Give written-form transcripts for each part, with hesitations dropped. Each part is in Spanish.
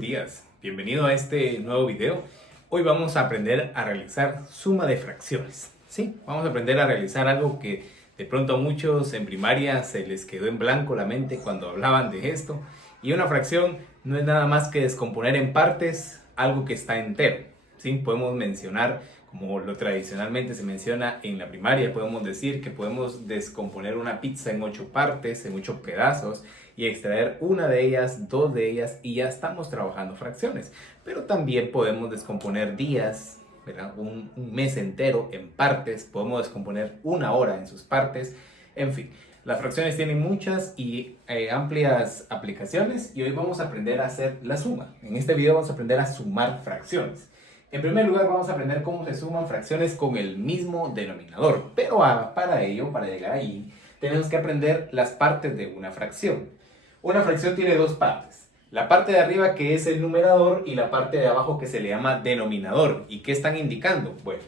Días, bienvenido a este nuevo video. Hoy vamos a aprender a realizar suma de fracciones. Sí, vamos a aprender a realizar algo que de pronto a muchos en primaria se les quedó en blanco la mente cuando hablaban de esto. Y una fracción no es nada más que descomponer en partes algo que está entero. Sí, podemos mencionar, como lo tradicionalmente se menciona en la primaria, podemos decir que podemos descomponer una pizza en 8 partes, en 8 pedazos, y extraer una de ellas, dos de ellas, y ya estamos trabajando fracciones. Pero también podemos descomponer días, ¿verdad? Un mes entero en partes, podemos descomponer una hora en sus partes, en fin. Las fracciones tienen muchas y amplias aplicaciones, y hoy vamos a aprender a hacer la suma. En este video vamos a aprender a sumar fracciones. En primer lugar vamos a aprender cómo se suman fracciones con el mismo denominador, pero para ello, para llegar ahí, tenemos que aprender las partes de una fracción. Una fracción tiene dos partes. La parte de arriba, que es el numerador, y la parte de abajo, que se le llama denominador. ¿Y qué están indicando? Bueno,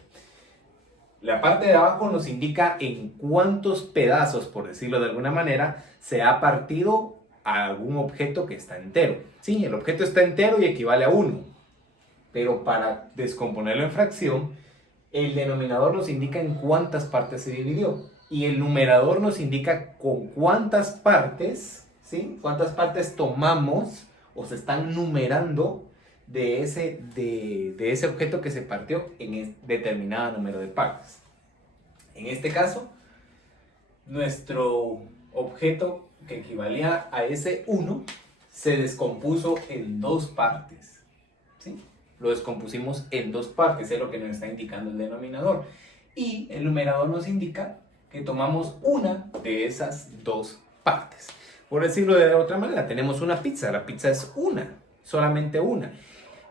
la parte de abajo nos indica en cuántos pedazos, por decirlo de alguna manera, se ha partido a algún objeto que está entero. Sí, el objeto está entero y equivale a 1. Pero para descomponerlo en fracción, el denominador nos indica en cuántas partes se dividió. Y el numerador nos indica con cuántas partes, ¿sí? Cuántas partes tomamos o se están numerando de ese objeto que se partió en determinado número de partes. En este caso, nuestro objeto que equivalía a ese 1 se descompuso en dos partes. ¿Sí? Lo descompusimos en dos partes, es lo que nos está indicando el denominador. Y el numerador nos indica que tomamos una de esas dos partes. Por decirlo de otra manera, tenemos una pizza. La pizza es una, solamente una.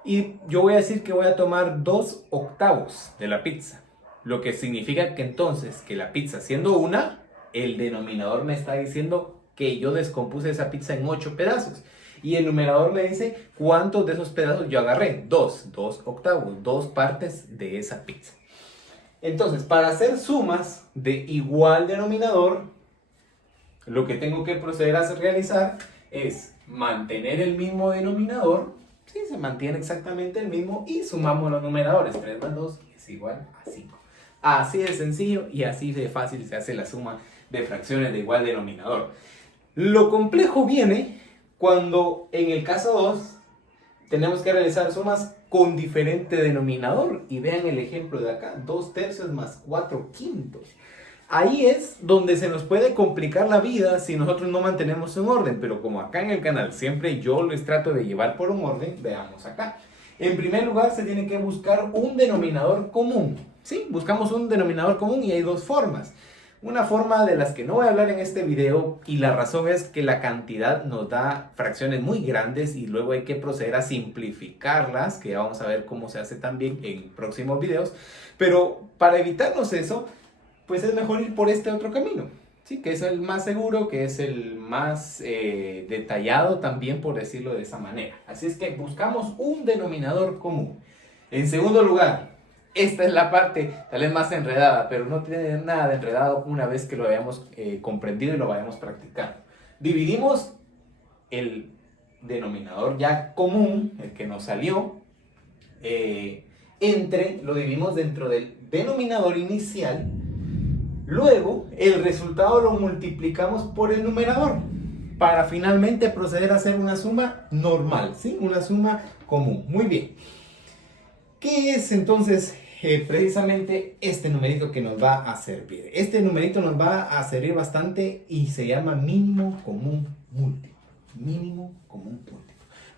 Y yo voy a decir que voy a tomar 2 octavos de la pizza. Lo que significa que entonces, que la pizza siendo una, el denominador me está diciendo que yo descompuse esa pizza en 8 pedazos. Y el numerador me dice cuántos de esos pedazos yo agarré. 2 octavos, 2 partes de esa pizza. Entonces, para hacer sumas de igual denominador, lo que tengo que proceder a realizar es mantener el mismo denominador. Sí, se mantiene exactamente el mismo, y sumamos los numeradores. 3 más 2 es igual a 5. Así de sencillo y así de fácil se hace la suma de fracciones de igual denominador. Lo complejo viene cuando en el caso 2 tenemos que realizar sumas con diferente denominador. Y vean el ejemplo de acá, 2 tercios más 4 quintos. Ahí es donde se nos puede complicar la vida si nosotros no mantenemos un orden. Pero como acá en el canal siempre yo les trato de llevar por un orden, veamos acá. En primer lugar se tiene que buscar un denominador común. ¿Sí? Buscamos un denominador común y hay dos formas. Una forma de las que no voy a hablar en este video, y la razón es que la cantidad nos da fracciones muy grandes y luego hay que proceder a simplificarlas, que ya vamos a ver cómo se hace también en próximos videos. Pero para evitarnos eso, pues es mejor ir por este otro camino, ¿sí? Que es el más seguro, que es el más detallado también, por decirlo de esa manera. Así es que buscamos un denominador común. En segundo lugar, esta es la parte tal vez más enredada, pero no tiene nada de enredado una vez que lo hayamos comprendido y lo vayamos practicando. Dividimos el denominador ya común, el que nos salió, lo dividimos dentro del denominador inicial. Luego, el resultado lo multiplicamos por el numerador para finalmente proceder a hacer una suma normal, ¿sí? Una suma común. Muy bien. ¿Qué es entonces precisamente este numerito que nos va a servir? Este numerito nos va a servir bastante y se llama mínimo común múltiplo. Mínimo común múltiplo.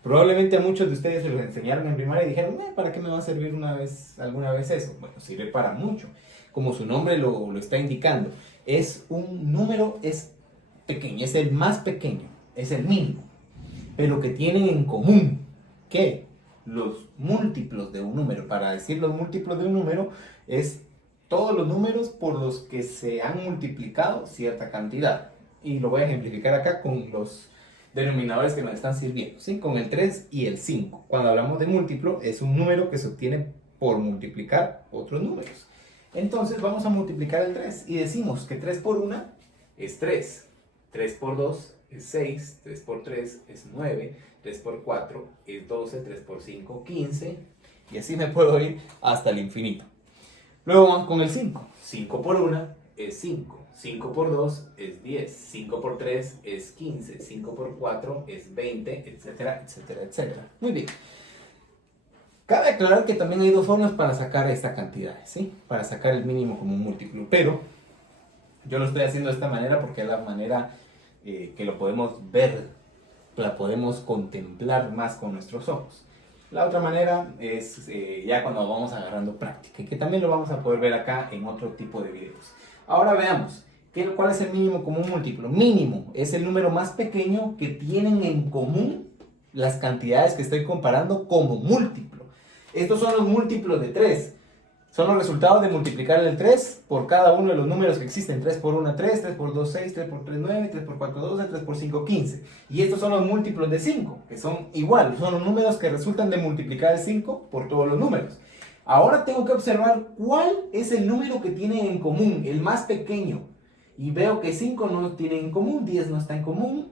Probablemente a muchos de ustedes se lo enseñaron en primaria y dijeron, ¿para qué me va a servir alguna vez eso? Bueno, sirve para mucho. Como su nombre lo está indicando. Es un número, es pequeño, es el más pequeño, es el mínimo. Pero que tienen en común que los múltiplos de un número, para decir los múltiplos de un número, es todos los números por los que se han multiplicado cierta cantidad. Y lo voy a ejemplificar acá con los denominadores que nos están sirviendo, ¿sí? Con el 3 y el 5. Cuando hablamos de múltiplo, es un número que se obtiene por multiplicar otros números. Entonces vamos a multiplicar el 3 y decimos que 3 por 1 es 3, 3 por 2 es 6, 3 por 3 es 9, 3 por 4 es 12, 3 por 5, 15. Y así me puedo ir hasta el infinito. Luego vamos con el 5. 5 por 1 es 5. 5 por 2 es 10. 5 por 3 es 15. 5 por 4 es 20, etcétera, etcétera, etcétera. Muy bien. Cabe aclarar que también hay dos formas para sacar esta cantidad, ¿sí? Para sacar el mínimo común múltiplo. Pero yo lo estoy haciendo de esta manera porque es la manera que lo podemos ver, la podemos contemplar más con nuestros ojos. La otra manera es ya cuando vamos agarrando práctica, y que también lo vamos a poder ver acá en otro tipo de videos. Ahora veamos, ¿cuál es el mínimo común múltiplo? Mínimo es el número más pequeño que tienen en común las cantidades que estoy comparando como múltiplo. Estos son los múltiplos de 3. Son los resultados de multiplicar el 3 por cada uno de los números que existen. 3 por 1, 3, 3 por 2, 6, 3 por 3, 9, 3 por 4, 12, 3 por 5, 15. Y estos son los múltiplos de 5, que son igual. Son los números que resultan de multiplicar el 5 por todos los números. Ahora tengo que observar cuál es el número que tienen en común, el más pequeño. Y veo que 5 no tiene en común, 10 no está en común.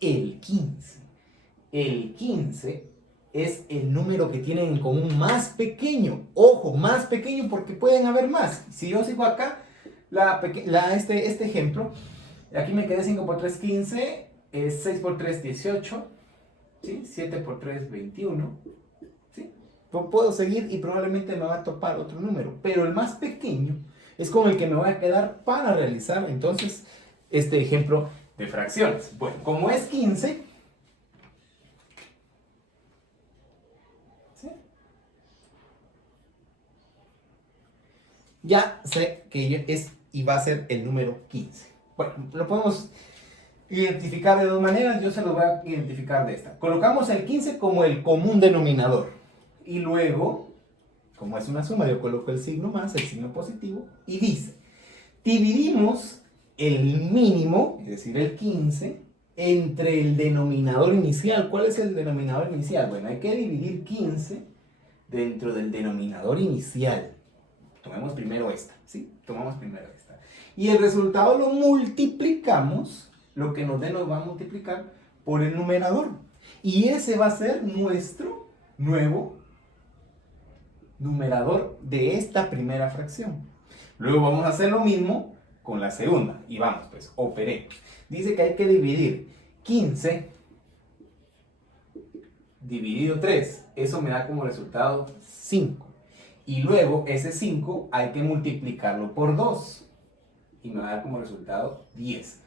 El 15. El 15 es el número que tienen en común más pequeño. Ojo, más pequeño porque pueden haber más. Si yo sigo acá este ejemplo, aquí me quedé 5 por 3, 15, 6 por 3, 18, ¿sí? 7 por 3, 21. ¿Sí? Puedo seguir y probablemente me va a topar otro número, pero el más pequeño es con el que me voy a quedar para realizar entonces este ejemplo de fracciones. Bueno, como es 15, ya sé que es y va a ser el número 15. Bueno, lo podemos identificar de dos maneras. Yo se lo voy a identificar de esta. Colocamos el 15 como el común denominador. Y luego, como es una suma, yo coloco el signo más, el signo positivo. Y dice, dividimos el mínimo, es decir, el 15, entre el denominador inicial. ¿Cuál es el denominador inicial? Bueno, hay que dividir 15 dentro del denominador inicial. Tomemos primero esta, ¿sí? Tomamos primero esta. Y el resultado lo multiplicamos, lo que nos dé nos va a multiplicar por el numerador. Y ese va a ser nuestro nuevo numerador de esta primera fracción. Luego vamos a hacer lo mismo con la segunda. Y vamos, pues, operemos. Dice que hay que dividir 15 dividido 3. Eso me da como resultado 5. Y luego ese 5 hay que multiplicarlo por 2. Y me va a dar como resultado 10.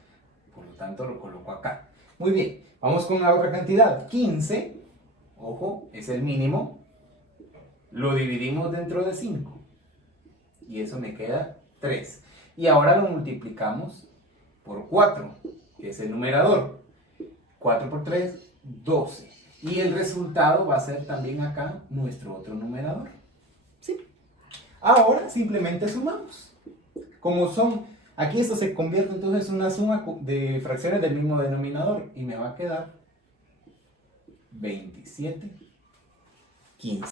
Por lo tanto lo coloco acá. Muy bien, vamos con la otra cantidad. 15, ojo, es el mínimo. Lo dividimos dentro de 5. Y eso me queda 3. Y ahora lo multiplicamos por 4, que es el numerador. 4 por 3, 12. Y el resultado va a ser también acá nuestro otro numerador. ¿Sí? Ahora simplemente sumamos. Como son, aquí esto se convierte entonces en una suma de fracciones del mismo denominador. Y me va a quedar 27, 15.